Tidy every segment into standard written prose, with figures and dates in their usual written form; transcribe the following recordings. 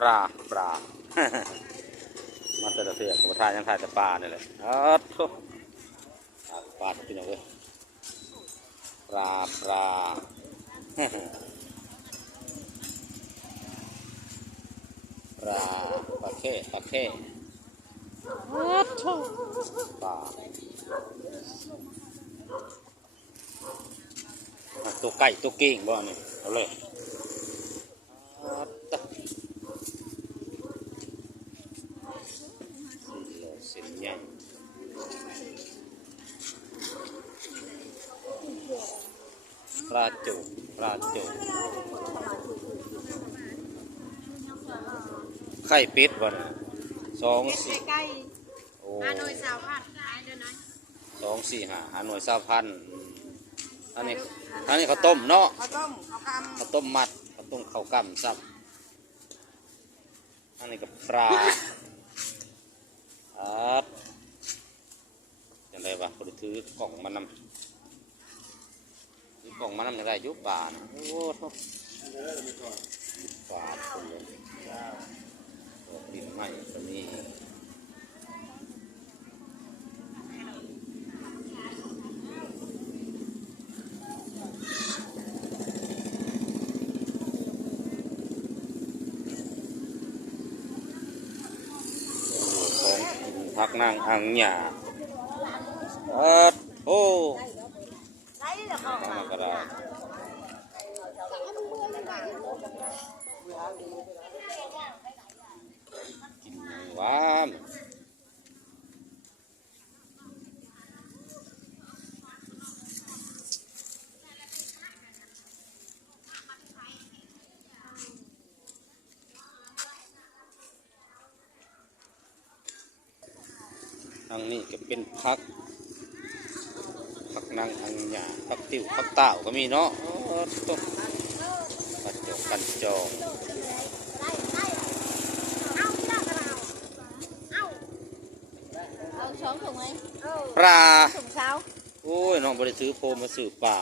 ปลาปลา มาแต่ละเสือกมาทานยังทานแต่ปลาเนี่ยเลยทุกปลาที่ไหนเว้ยปลาปลา ปลาปลาเข้ปลาเข้ปลาตัวไก่ตัวเก่งบ่เนี่ยเอาเลยเส้นใหญ่ปลาจุปลาจุไข่เป็ดบ่เนี่ย2 4โอ้2 4 5 หน่วย20,000อันนี้ข้าวต้มเนาะข้าวต้มมัดข้าวต้มข้าวกำซับอันนี้กับปลาอย่างไรวะคนถือกล่องมันนำถือกล่องมันนำอย่างไรยุบป่านะโอ้โหป่าคนเลยดินไหม้ก็มีพักนั่งอังหยาโอ้มากระดาษกินหวานทางนี้ก็เป็นพักนางอังหยาพักติ๋วพักเต่าก็มีเนาะต้นกันจองปลาโอ้ยน้องบริซื้อโพมาซื้อปลา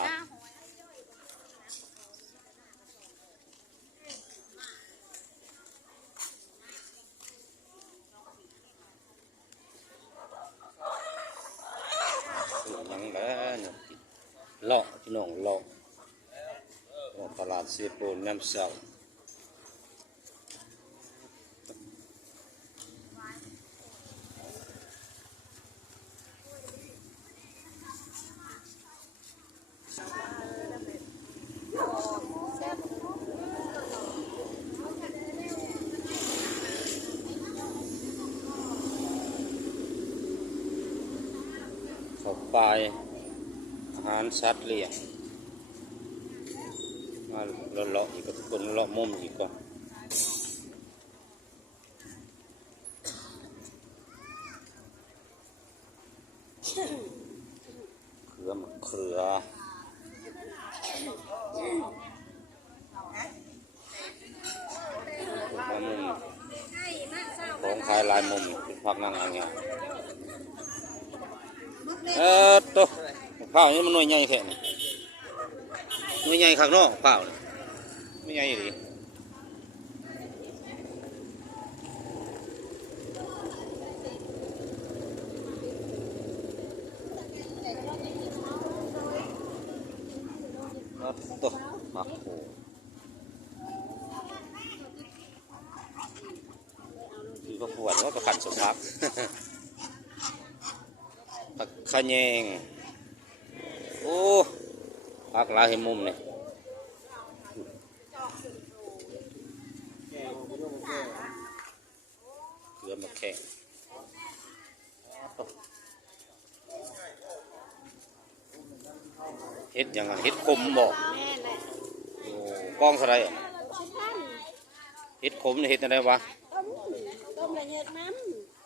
เลาะพี่น้องเลาะตลาดเสียโปนน้ำเสาเข้าไปอาหารสัตว์เลี้ยงมาเลาะอีกกับคนเลาะมุมอีกก่อนเครือมุมของขายลายมุมเป็นพักนั่งอะไรเงี้ยตัวข้าวนี่มันหน่วยใหญ่แค่ไหนหน่วยใหญ่ข้างนอกข้าวไม่ใหญ่ดีตัวมาโอ้คือก็ปวดว่าก็ขันสมพักผักขะแยงโอ้ผักลายให้มุมเนี่ยเกลือมาแข็งเฮ็ดยังไงเฮ็ดคมบอกโอ้กล้องอะไรเฮ็ดคมเฮ็ดอะไรวะต้มละเอียดน้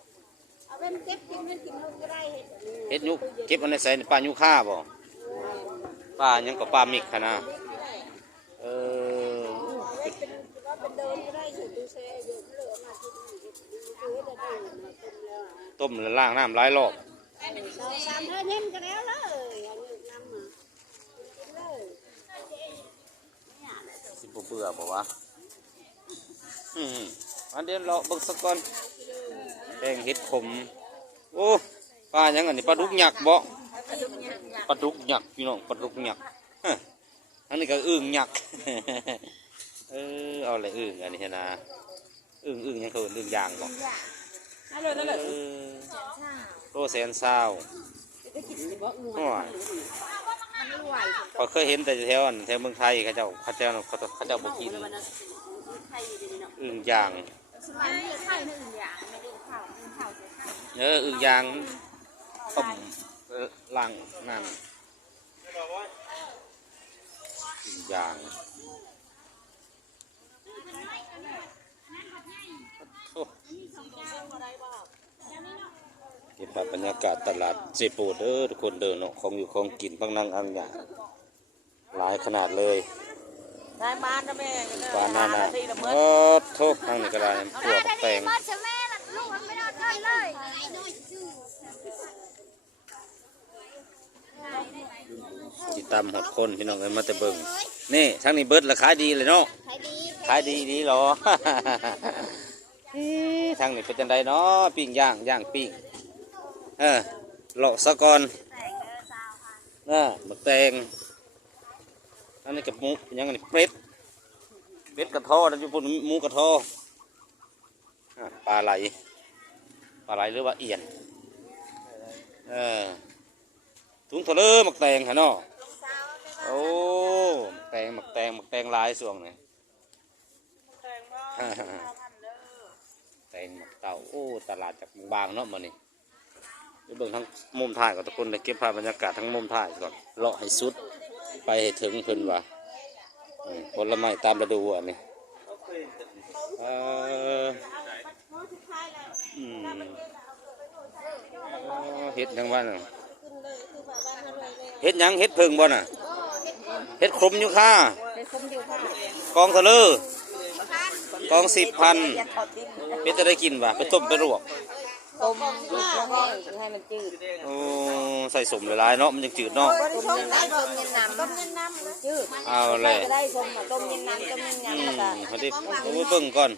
ำเอาเป็นเก็บกินเป็นกินลูกก็ได้เฮ็ดยุกเก็บอันไหนใส่ปลายุค่าบ่ปลายังกับปลามิกขนาดต้มแล้วล้างน้ำหลายรอบสิบเบื่อบอกว่า อันเดียวเราเบิ่งสักก่อนแกงเห็ดขมโอ้ปลายังอันนี้ปลาดุกหยักบ่ปลาดุกหยักพี่น้องปลาดุกหยักอันนี้ก็อึ่งหยักเอาอะไรอึ่งอันนี้นะอึ่งยังเขาอึ่งยางบ่โลแสนซาวเขาเคยเห็นแต่แถวเมืองไทยเขาเจ้าบุกินอึ่งยางอึ่งยางต้มล้างน้ำอึ่งยางเก็บภาพบรรยากาศตลาดเซโปเด้อทุกคนเดินเนาะของอยู่ของกินพังนั่งอังอย่างหลายขนาดเลยบ้านนั่นนะทุกนั่งนี่ก็ได้พวกแตงติดตามหดคนพี่น้องเลยมาแต่เบิ่งนี่ทั้งนี้เบิร์ดราคาดีเลยเนาะขายดีหรอทางนี้เป็นจังไดเนาะปิ้งย่างปิ้งเลาะสะกอนหมึกแตงอันนี้กับหมูยังอันนี้เป็ดกระท้อนั่นจะพูดหมูกระท้อปลาไหลหรือว่าเอียนถุงทะเลหมึกแตงฮะเนาะโอ้หมึกแตงลายส่วงเนี่ยแตงหมักเต่าโอ้ตลาดจากบางเนาะมันนี่เดี๋ยวเบิ่งทั้งมุมถ่ายกับทุกคนเลยเก็บภาพบรรยากาศทั้งมุมถ่ายก่อนเลาะให้สุดไปให้ถึงเพิ่นว่าผลไม้ตามฤดูอันนี้เฮ็ดทั้งวันเฮ็ดยังเฮ็ดเพิ่งบ่น่ะเฮ็ดคมอยู่ค่ะกองทะเลกอง10,000เป็นจะได้กินป่ะไปต้มไปลวกต้มให้มันจืดโอ้ใส่สมหลายๆเนาะมันยังจืดเนาะต้มเย็นน้ำจืดเอาเลยได้ต้มเย็นน้ำแล้วก็พอดีโอ้เบิ่งก่อน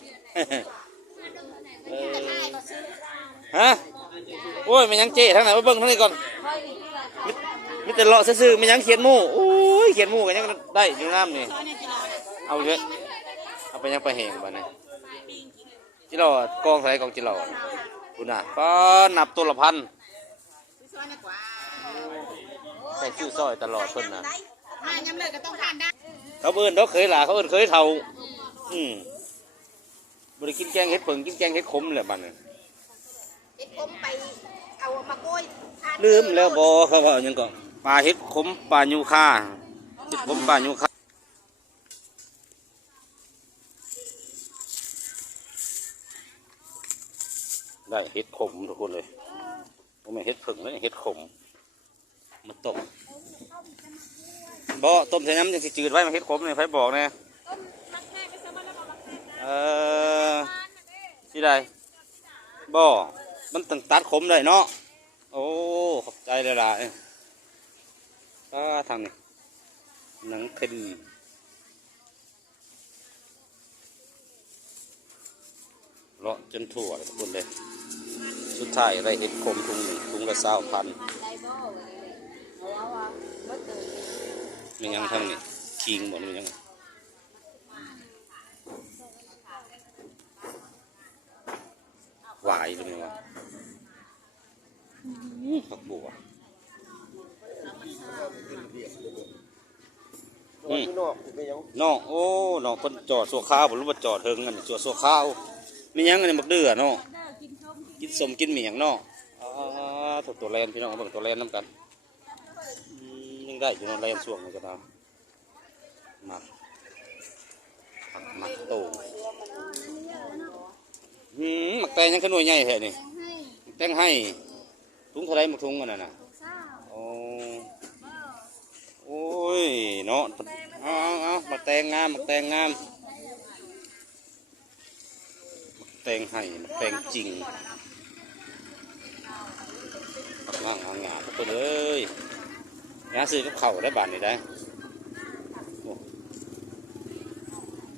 ฮะโอ้ยมันยังเจ๊ทั้งไหนเบิ่งทั้งนี้ก่อนมิแต่เลาะซื่อๆมันยังเขียนหมู่โอ้ยเขียนหมู่กันยังได้อยู่น้ำนี่เอาเยอะเอาไปยังไปแห้งบ้านนี่จิโร่กองใส่กองจิโร่คุณน่ะก็นับตัวละพันแต่ชื่อซอยตลอดเพิ่นน่ะเขาเอิ้นเขาเคยหล่าเขาเอิ้นเคยเท่าบริกินแกงเห็ดเผิงกินแกงเห็ดขมเลยบ้านนี่เห็ดขมไปเอามาโกยลืมแล้วบ่เขาว่ายังก่อนปลาเห็ดขมปลายูคาเห็ดขมปลายูคาได้เห็ดขมทุกคนเลยผมไม่เห็ดผึ่งเลยเห็ดขมมาต้มบ่ต้มใส่น้ำยังสิจืดไว้มาเห็ดขมเนี่ยไฟบอกเนี่ยที่ใดบ่มันตั้งตัดขมได้เนาะโอ้ขอบใจเลยล่ะก็ทางนี้หนังเค็มเลาะจนถั่วทุกคนเลยสุดท้ายได้เห็ดขมถุงละ20,000มียังทั้งนี้คิงหมดมียังหวายหรือไม่วะผักบัวน้องโอ้น้องคนจอดสัวข้าวผมรู้ว่าจอดเทิงกันสัวข้าวมียังอันนี้มักเดือเนาะกินสมกินเมียงเนาะถูกตัวแลนพี่น้องเบิ่งตัวแลนน้ำกันยังได้อยู่นอนแลนช่วงนี้ก็ได้หมักโตหมักแตงยังขนวยใหญ่แท้นี่แตงให้ถุงเท่าไรหมักถุงกันน่ะโอ้ยเนาะเอาหมักแตงงามหมักแตงงามแตงให้แตงจริงงามทุกคนเลยงาซื้อกับเข่าได้บาทนี่ได้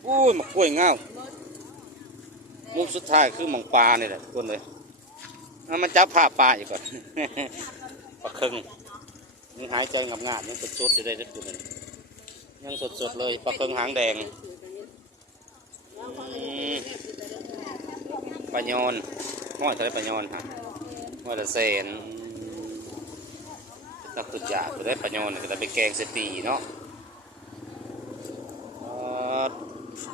โอ้ยมะกล้วยเงา มุมสุดท้ายคือหมองปลาเนี่ยแหละทุกคนเลยเอามันจับผ้าปลาอีกก่อน ปลาเค็งยังหายใจงับงาบยังสดๆอยู่ได้ทุกคนเลยยังสดๆเลยปลาเค็งหางแดงปลายอนห้อยเท่าไรปลายอนฮะห้อยละแสนตักตุดยาก็ได้ปลายอนก็ได้ไปแกงเสตีเนาะ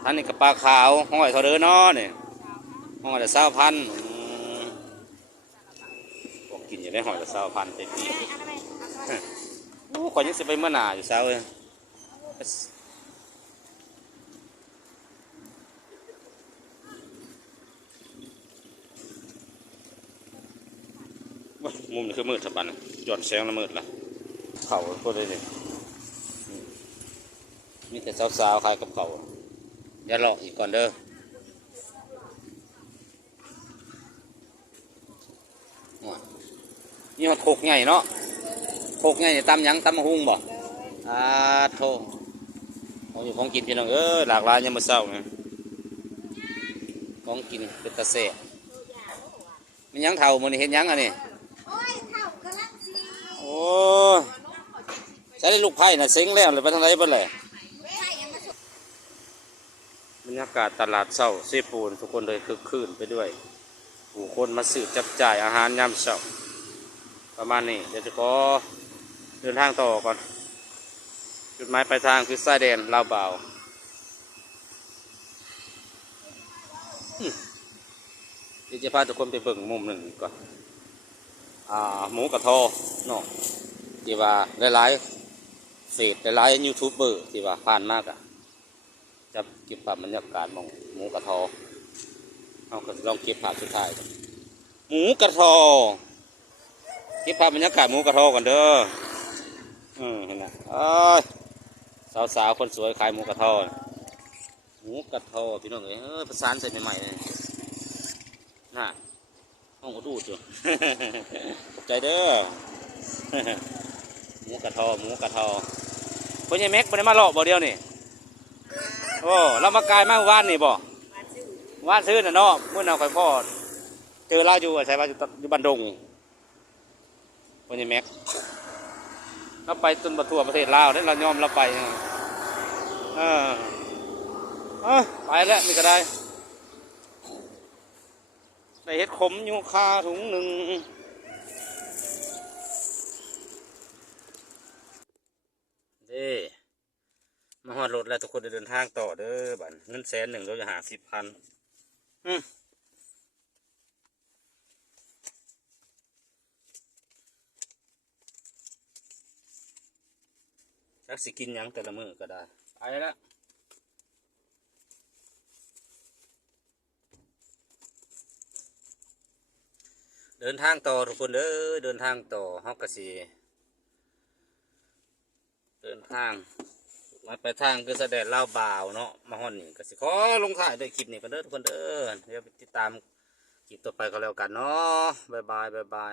ท่านนี่กับปลาขาวห้อยเท่าเดิมเนาะเนี่ยห้อยละ20,000บอกกินอยู่ได้ห้อยละ20,000เต็มที่โอ้ขอยยังสิไปเมื่อหนาอยู่เช้าเลยมุมนี้คือมืดสะบันหย่อนแสงแล้วมืดละเข่าก็ได้เลยมีแต่สาวๆขายกับเขาอย่าหลอกอีกก่อนเด้อนี่มันโคกใหญ่เนาะโคกใหญ่ตำหยังตำมะฮุ่งบ่โถของอยู่ของกินพี่น้องหลากหลายยังมาเศร้าไงของกินเป็นตะเสะมันยังเท่ามันเห็นยังอันนี้โอ้ใช้ลูกไผ่น่ะเซ็งแล้วเลยไปทางไหนบ้างเลยบรรยากาศตลาดเช้าเซปูนทุกคนเลยคึกคืนไปด้วยผู้คนมาสืบจับจ่ายอาหารยามเช้าประมาณนี้เดี๋ยวจะขอเดินทางต่อก่อนจุดหมายปลายทางคือชายแดนลาวบ่าวเดี๋ยวจะพาทุกคนไปเบิ่งมุมหนึ่งก่อนหมูกระทอเนาะที่ว่าหลายๆเศษหลายๆยูทูบเบอร์ที่ว่าผ่านมากจะเก็บภาพบรรยากาศมองหมูกระทอเอาก็ลองเก็บภาพสุดท้ายหมูกระทอเก็บภาพบรรยากาศหมูกระทอก่อนเด้อเห็นไหมสาวๆคนสวยขายหมูกระทอหมูกระทอพี่น้องประสานใส่ใหม่ๆเลยน่ะห้องดูดอยู่ ใจเด้อ หมูกระทอหมูกระทอคนยังแม็กไปได้มาหลอกบ่เดียวนี่โอ้เรามากายมากว่านนี่บ่ว่านซื้อน่ะเนาะเมื่อเราคอยพ่อเจอเราอยู่ใช่ป่ะอยู่บันดงคนยังแม็กเราไปจนทั่วประเทศลาวได้เรายอมเราไปไปแล้วนี่ก็ได้ไปเฮ็ดขมยูคาถุงหนึ่งมาหอดรถแล้วทุกคนเดินทางต่อเด้อบัดเงิน100,000เราจะหา10,000จักสิกินยังแต่ละมื้อก็ได้ไปแล้วเดินทางต่อทุกคนเด้อเดินทางต่อเฮากะสิเดินทางมาไปทางคือแสดงลาวบ่าวเนาะมาฮอนนี่ก็สิขอลงถ่ายด้วยคลิปนี้กันเด้อทุกคนเด้อเดี๋ยวไปติดตามคลิปต่อไปก็แล้วกันเนาะบ๊ายบาย